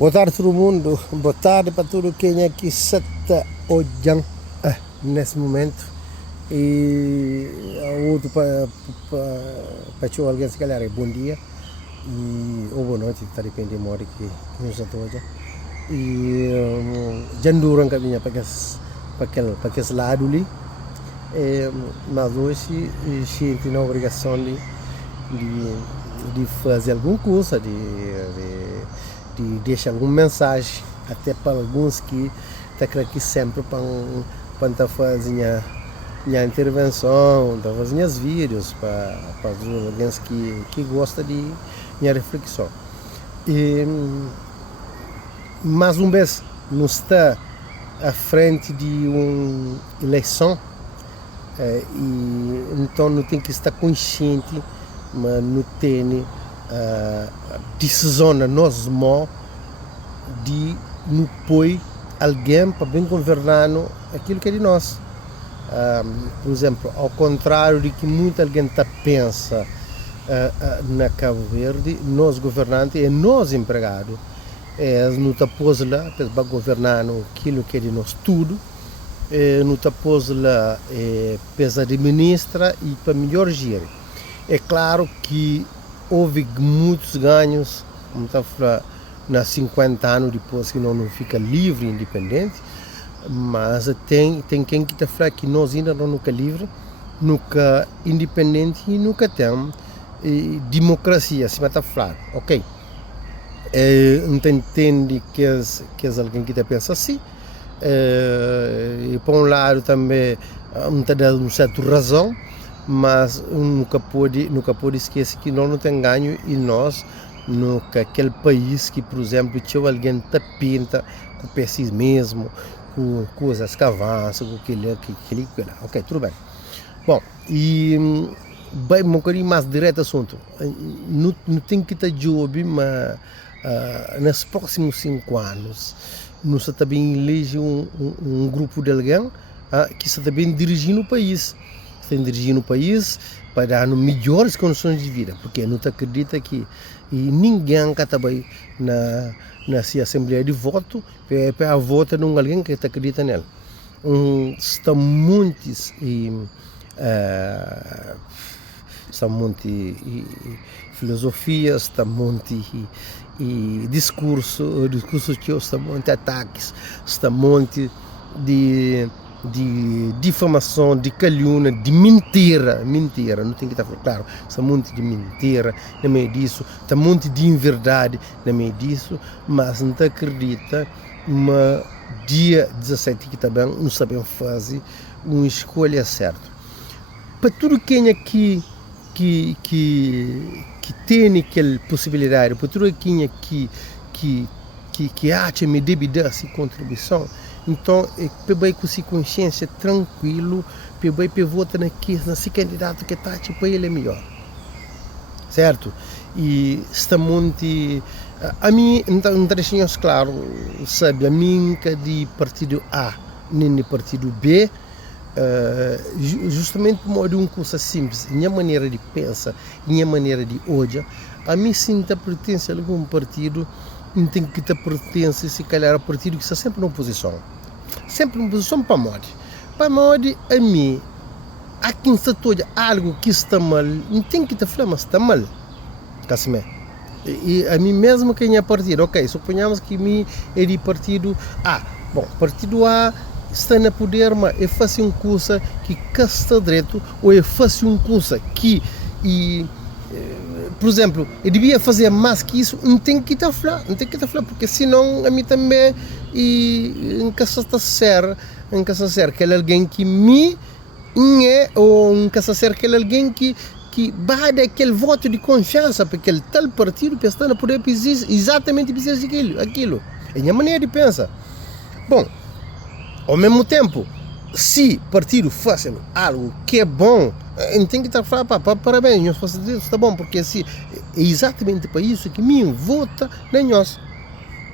Boa tarde todo mundo, boa tarde para todo quem aqui está olhando nesse momento. E a outro para alguém se calhar é bom dia ou boa noite, está dependendo da hora que nos está olhando. E já duram caminha para aquele lado ali, mas hoje a gente tem a obrigação de fazer alguma coisa, de deixar alguma mensagem, até para alguns que estão aqui sempre para fazer a intervenção, para fazer os vídeos, para alguém que gosta de minha reflexão. Mas vez não está à frente de uma eleição, e então não tem que estar consciente, mas não tem decisão na nossa mão de não pôr alguém para bem governar aquilo que é de nós. Por exemplo, ao contrário de que muita gente pensa na Cabo Verde, nós governantes e nós empregados não está pôs lá para governar aquilo que é de nós tudo, não está pôs lá para administrar e para melhor gerir. É claro que houve muitos ganhos, como está a falar, nos 50 anos depois que não fica livre e independente, mas tem quem que está a falar que nós ainda não fica livre, nunca independente e nunca tem democracia, assim está a falar, ok? Não entende que é alguém que está a pensar assim, e por um lado também não está dando uma certa razão, mas nunca pode esquecer que nós não temos ganho e nós aquele país que, por exemplo, tinha alguém que pinta com pessimismo, com coisas que avançam, com aquilo, ok, tudo bem. Bom, e bem, um bocadinho mais direto ao assunto, não tem que estar job, mas nos próximos 5 anos, nós também elege um grupo de alguém que está também dirigindo o país. Dirigindo o país para dar melhores condições de vida, porque não acredita que ninguém que está na Assembleia de Voto para votar em alguém que acredita nele. Está muitas filosofias, está muito discursos que está muito ataques, está muito de difamação, de calúnia, de mentira, não tem que estar claro, está muito de mentira no meio disso, está muito de inverdade no meio disso, mas não acredita, mas dia 17 que também não sabem fazer uma escolha certa. Para tudo quem aqui que tem aquela possibilidade, para tudo quem aqui que acha me deve dar essa contribuição, então para com essa consciência tranquilo, para votar nesse candidato que está para ele é melhor, certo? E está muito a mim não deixa claro, sabe, a mim que de partido A nem de partido B, justamente por modo de uma coisa simples, minha maneira de pensar, minha maneira de olhar, a mim sinto pertence a algum partido, não tem que ter pertence se calhar a partido que está sempre na oposição para mod a mim há quem está todo algo que está mal, não tem que te falar, mas está mal, e a mim mesmo quem é partido, ok, suponhamos que mim é de partido A, bom, partido A está na poder, mas é fácil uma coisa que está direito, ou é fácil uma coisa que por exemplo, eu devia fazer mais que isso, não tem que estar falar, porque senão a mim também em casa ser que é alguém que me é, ou em casa ser que é alguém que vai dar aquele voto de confiança para aquele tal partido que está na poder exatamente precisa aquilo. É a minha maneira de pensar. Bom, ao mesmo tempo, se partido fazem algo que é bom, tem que estar falando, parabéns, nós fazemos isso, está bom, porque assim, é exatamente para isso que me vota na nós.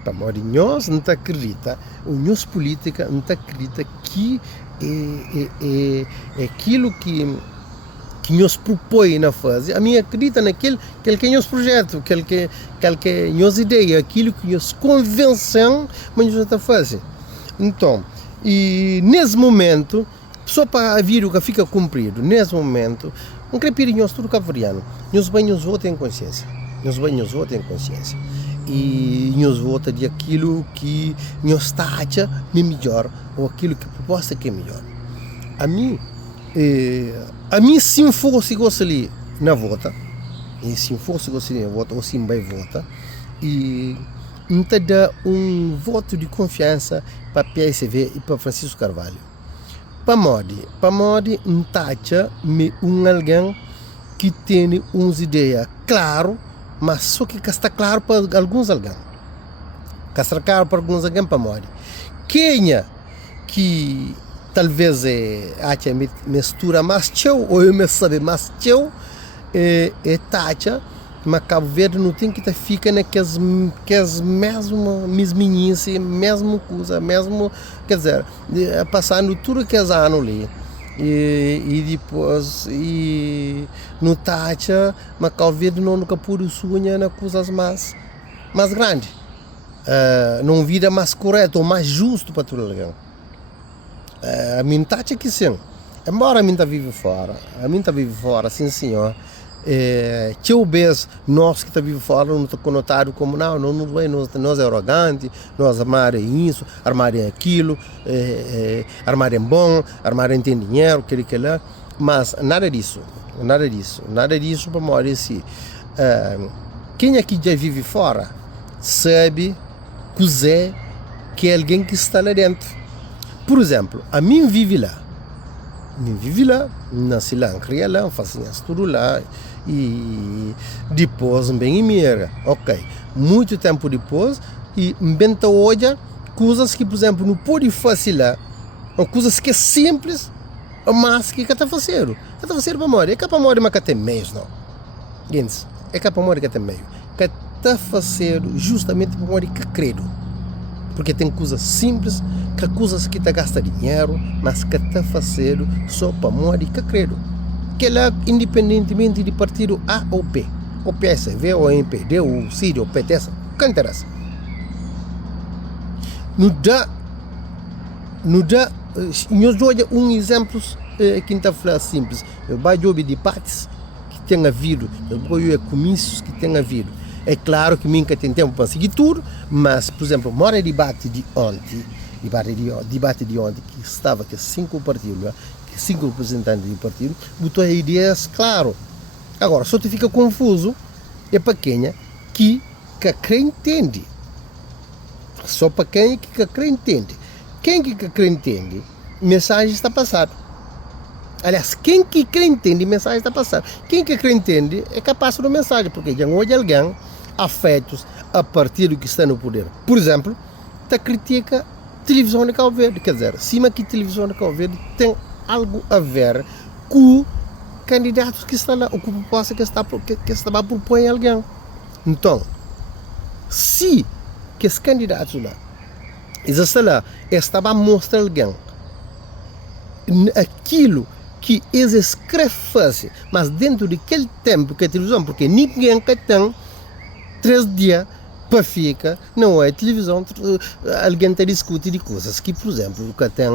Para nós não acredita, a nossa política não acredita que é aquilo que que nos propõe na fase, a mim acredita naquele que é nosso projeto, aquele que é nossa ideia, aquilo que nos convenção, mas nós está fazendo. Então, e nesse momento, só para vir o que fica cumprido, nesse momento, não quero pedir nós tudo cavariano, nós banhos votam em consciência, e nós vota de aquilo que nos taxa melhor, ou aquilo que proposta que é melhor. A mim se fosse ali na vota, ou se vai vota, e não te dá voto de confiança para PSV e para Francisco Carvalho. Para Modi, não taxa alguém que tem umas ideias claras, mas só que está claro para alguns alguém. Está claro para alguns alguém para Modi. Quem que talvez acha mistura mais teu, ou eu me sabe mais teu, taxa, mas Cabo Verde não tem que ficar naquelas mesminice, mesmo coisa, mesmo, quer dizer, passando tudo que é ano ali, e depois, não taxa, mas Cabo Verde nunca pôde sonhar nas coisas mais grandes, não vida mais correto ou mais justo para todo mundo. A mim taxa que sim, embora a mim vive fora, sim senhor. Eu vejo nós que estamos fora não está conotado como nós é arrogante, nós armar é isso, armar é aquilo, armar é bom, armar é tem dinheiro, aquilo que lá, mas nada disso para morrer assim. Quem aqui já vive fora sabe que é alguém que está lá dentro. Por exemplo, a mim vive lá, nasci lá, criei lá, faço tudo lá, e depois bem em Mira, ok, muito tempo depois, e inventa hoje coisas que, por exemplo, não pode fazer lá, ou coisas que é simples, mas que está fazendo para morrer, é para morrer, mas que tem meios, não, gente, é para morrer que tem meio, que está fazendo justamente para morrer que credo, porque tem coisas simples, que coisas que está gastando dinheiro, mas que está fazendo só para morrer que credo. Que lá, independentemente de partido A ou B, ou PSV, ou MPD, ou CID, ou PTS, que interessa. Não dá, nós dou exemplo que está falando simples, eu vou ouvir debates que tem havido, eu vou ouvir comícios que tem havido. É claro que nunca tem tempo para seguir tudo, mas, por exemplo, mora debate de ontem, que estava com 5 partidos, 5 representantes de partido, botou ideias claro. Agora, só te fica confuso, é para quem que entende. Só para quem que entende. Quem que entende, mensagem está passada. Aliás, quem que entende, mensagem está passada. Quem que entende é capaz de mensagem, porque já hoje alguém afetos a partir do que está no poder. Por exemplo, está critica televisão de Cabo Verde, quer dizer, cima que televisão de Cabo Verde tem algo a ver com candidatos que estão lá, ou com proposta que está a propor alguém. Então, se que os candidatos lá, estão lá, estava a mostrar alguém aquilo que eles escrevem fazer, mas dentro daquele tempo que a televisão, porque ninguém que tem 3 dias para ficar, não é televisão, alguém está a discutir de coisas que, por exemplo, que tem,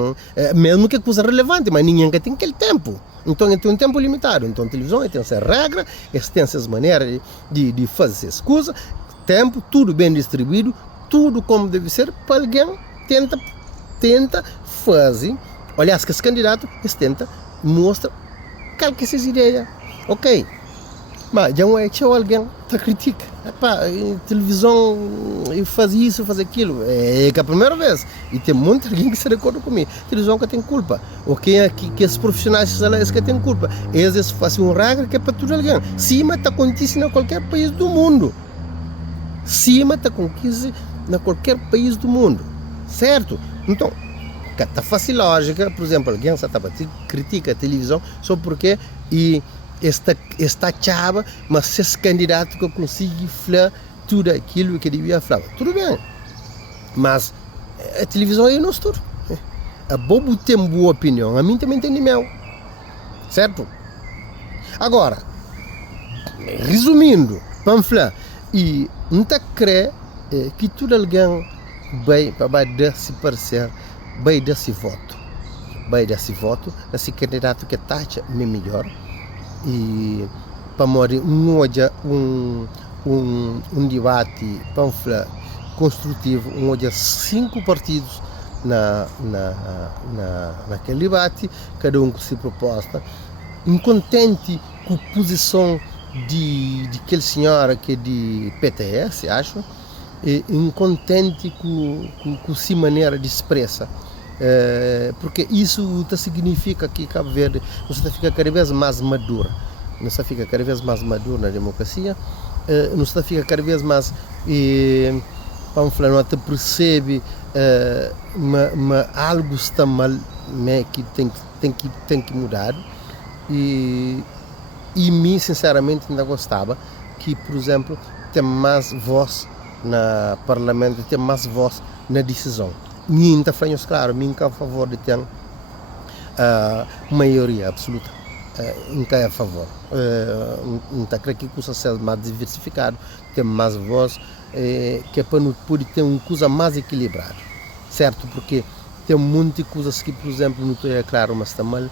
mesmo que é coisa relevante, mas ninguém tem aquele tempo. Então, tem um tempo limitado. Então, a televisão tem essa regra, tem essas maneiras de fazer essas coisas, tempo, tudo bem distribuído, tudo como deve ser, para alguém tenta fazer. Aliás, que esse candidato tenta mostrar qual que é essa ideia. Ok. Mas já não é que alguém te critica. Televisão faz isso, faz aquilo. É a primeira vez. E tem muita gente que se recorda comigo. Televisão que tem culpa. Ou que os profissionais que têm culpa. Eles fazem uma regra que é para todo alguém. Cima está acontecendo em qualquer país do mundo. Certo? Então, está fácil lógica. Por exemplo, alguém critica a televisão só porque está chava, mas esse candidato que consegue falar tudo aquilo que devia falar. Tudo bem, mas a televisão é nosso tudo. A bobo tem boa opinião, a mim também tem meu, certo? Agora, resumindo, panfla, e não está crê que tudo alguém vai dar-se parecer, vai dar-se voto, nesse candidato que taxa é melhor, e para morrer um debate panfla construtivo, onde há 5 partidos naquele debate, cada um com sua proposta, incontente com a posição de aquele senhor que é de PTS, acho, e incontente com a sua maneira de expressa. Porque isso significa que Cabo Verde não fica cada vez mais maduro, não fica cada vez mais maduro na democracia, não fica cada vez mais vamos falar, não te percebe mas algo está mal, né, que tem que mudar, e mim sinceramente ainda gostava que, por exemplo, tem mais voz no parlamento, tem mais voz na decisão. Mim está falando claro, mim é a favor de ter maioria absoluta, nunca é a favor, não está creio que possa ser mais diversificado, tem mais voz, que é para não poder ter uma coisa mais equilibrada, certo? Porque tem muitas coisas que, por exemplo, não estou claro, mas está mal,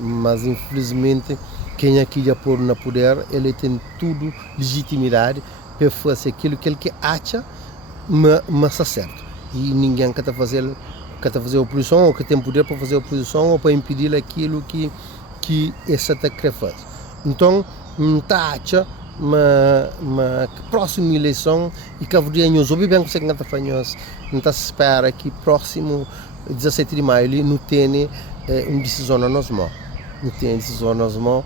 mas infelizmente quem aqui já pôr no poder, ele tem tudo legitimidade para fazer aquilo que ele acha, mas está certo, e ninguém quer fazer oposição, ou que tem poder para fazer oposição, ou para impedir aquilo que essa está quer fazer. Então, não está acha, mas próxima eleição, e que haveria nos ouvi bem que não está espera que próximo 17 de maio ele não tenha uma decisão na nossa mão, não tem decisão na nossa mão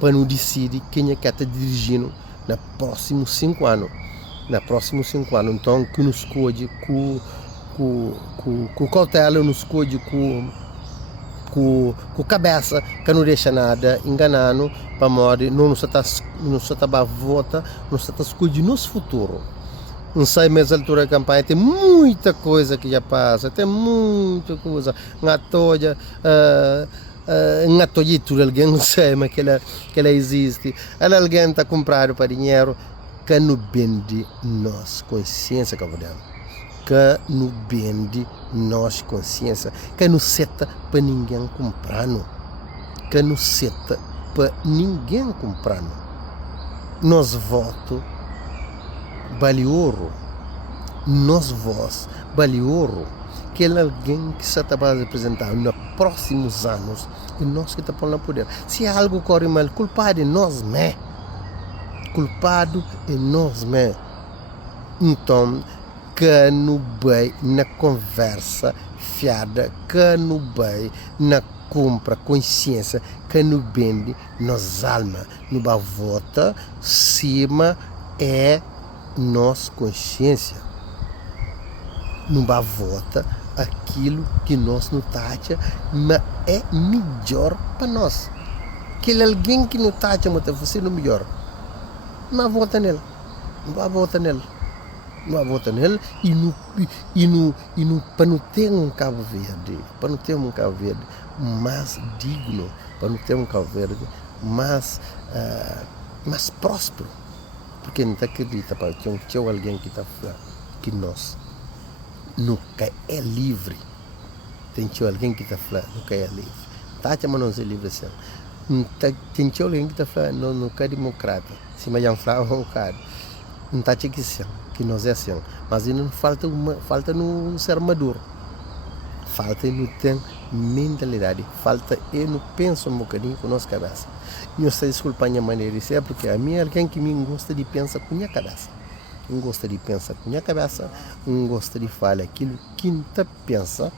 para não decidir quem é que está dirigindo nos próximos 5 anos, então que nos escolhe com cautela, nos escolhe com cabeça, que não deixa nada enganando, para morrer, não está vota, não está escolhendo nosso futuro. Não sei, mas a altura da campanha tem muita coisa que já passa, tem muita coisa, na toalha tudo, alguém não sei, mas que ela existe, alguém está comprando para dinheiro, que não vende nossa consciência, cavalhão. Que não vende nossa consciência, que não seta para ninguém comprar, que não seta para ninguém comprar. Nosso voto vale ouro, nosso voz vale ouro, que é alguém que se está a apresentar nos próximos anos, e nós que estamos no poder. Se algo corre mal, culpado é nós mesmos, então que não vai na conversa fiada, que não vai na compra consciência, que não vende nos alma, não vai votar cima é nossa consciência, não vai votar aquilo que nós não taxa, mas é melhor para nós. Que alguém que não taxa, mas você não melhor, não vota nele, não vai votar nele. Não vota nele, e para não ter um Cabo Verde, mais digno, para não ter um Cabo Verde mais próspero, porque não acredita para que tinha alguém que está falando que nós nunca é livre, tem alguém que está falando nunca é livre, tá, mas não é livre assim, tem alguém que está falando nunca é democrata, se me falar um bocado, não está que nós é assim, mas ainda falta no ser maduro, falta não ter mentalidade, falta não pensar um bocadinho com a nossa cabeça. Eu sei desculpar a minha maneira de ser, porque a minha é alguém que me gosta de pensar com a minha cabeça, não gosta de pensar com a minha cabeça, não gosta de falar aquilo que não pensa,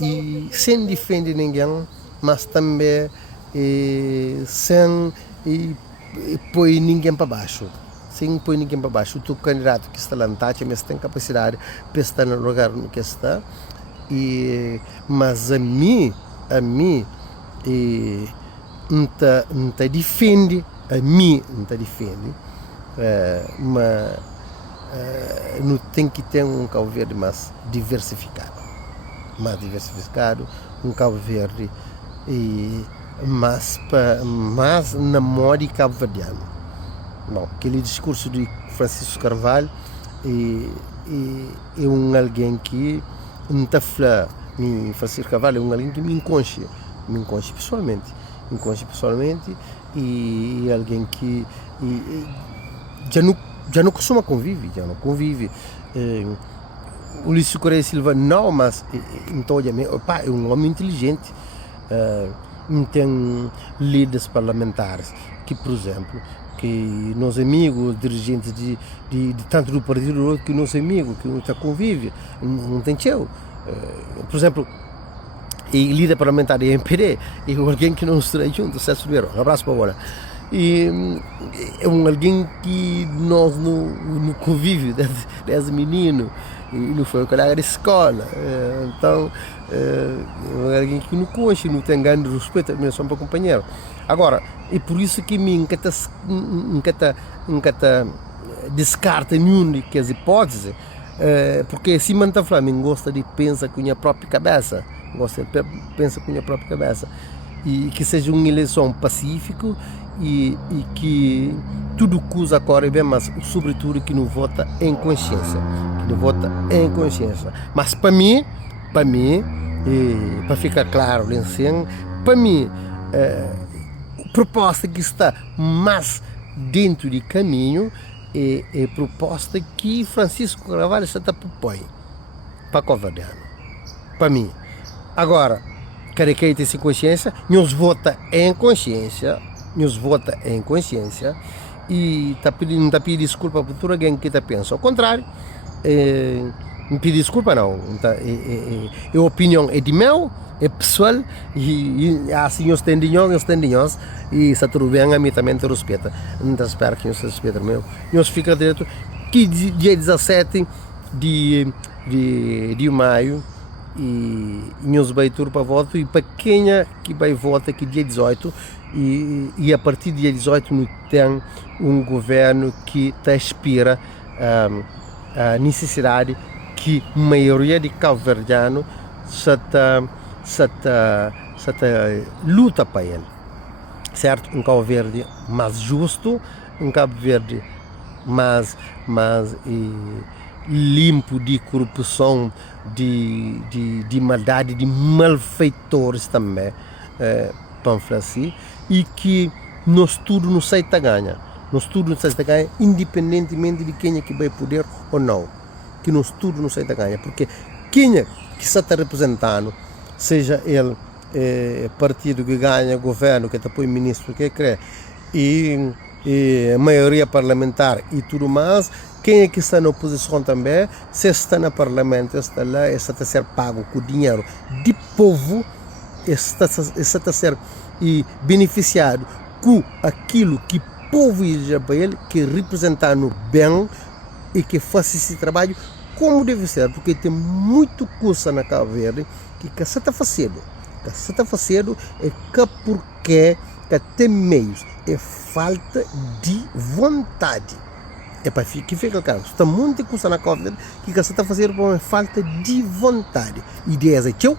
e sem defender ninguém, mas também sem pôr ninguém para baixo. Sem pôr ninguém para baixo. O teu candidato que está lá na taxa, mas tem capacidade para estar no lugar que está. Mas a mim não defende, mas não tem que ter um Cabo Verde mais diversificado, um Cabo Verde mas na moda cabo-verdiano. Bom, aquele discurso de Francisco Carvalho é alguém que não está falando. Francisco Carvalho é alguém que me enconche pessoalmente, e alguém que já não costuma convive, Ulisses Correia Silva não, mas então é um homem inteligente, tem líderes parlamentares que, por exemplo, que nos amigos, dirigentes de tanto do partido que nos amigos, que não está convive, não tem teu. Por exemplo, e líder parlamentar da MPD, e alguém que não está junto, Celso Ribeiro, um abraço para agora. E é alguém que nós não convive desde menino, e não foi colega de escola, então é alguém que não conhece, não tem grande respeito, admiração para o companheiro. Agora, é por isso que me encanta descarta nenhuma das hipóteses, porque se manta Flamengo gosta de pensar com a própria cabeça, e que seja uma eleição pacífica e que tudo que ocorre bem, mas sobretudo que não vota em consciência, mas para mim, para ficar claro, para mim, proposta que está mais dentro de caminho é proposta que Francisco Carvalho está propõe para cabo-verdiano, para mim. Agora, cada quem tem consciência, nos vota em consciência, e está pedindo desculpa por todo alguém que está pensando ao contrário. Não pedir desculpa não, a opinião é de meu, é pessoal, e assim eu tenho e está tudo bem, a mim também te respeita. Então espero que você respeite meu. Nós fica direto que dia 17 de maio, e nós vai tudo para voto, e para quem é que vai votar que dia 18, e a partir do dia 18 não tem um governo que aspira a necessidade que a maioria de cabo-verdiano luta para ele, certo? Um Cabo Verde mais justo, um Cabo Verde mais limpo de corrupção, de maldade, de malfeitores também, assim, e que nós tudo não sei ganha, independentemente de quem é que vai poder ou não, que nós tudo não sei ganha, porque quem é que está representando, seja ele partido que ganha governo, que apoia ministro que quer, e a maioria parlamentar e tudo mais, quem é que está na oposição também, se está no parlamento, está lá, está a ser pago com dinheiro de povo, está a ser beneficiado com aquilo que o povo exige para ele, que representando bem e que faz esse trabalho como deve ser, porque tem muito coisa na Cabo Verde que você está fazendo. É que porque tem meios, é falta de vontade. É para que fica claro, está muita coisa na Cabo Verde que você está fazendo por falta de vontade. Ideias é teu,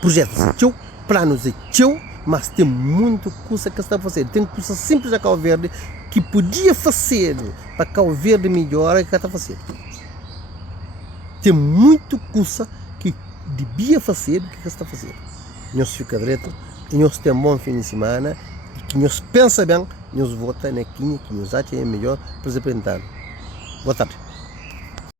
projetos é teu, planos é teu, mas tem muita coisa que você está fazendo. Tem coisa simples na Cabo Verde que podia fazer para Cabo Verde melhor que está fazendo. Tem muita coisa que devia fazer do que você está fazendo. Nós fica direto, nós temos um bom fim de semana, e que nós pensa bem, nós votamos naquilo que nos acha é melhor para representar. Boa tarde.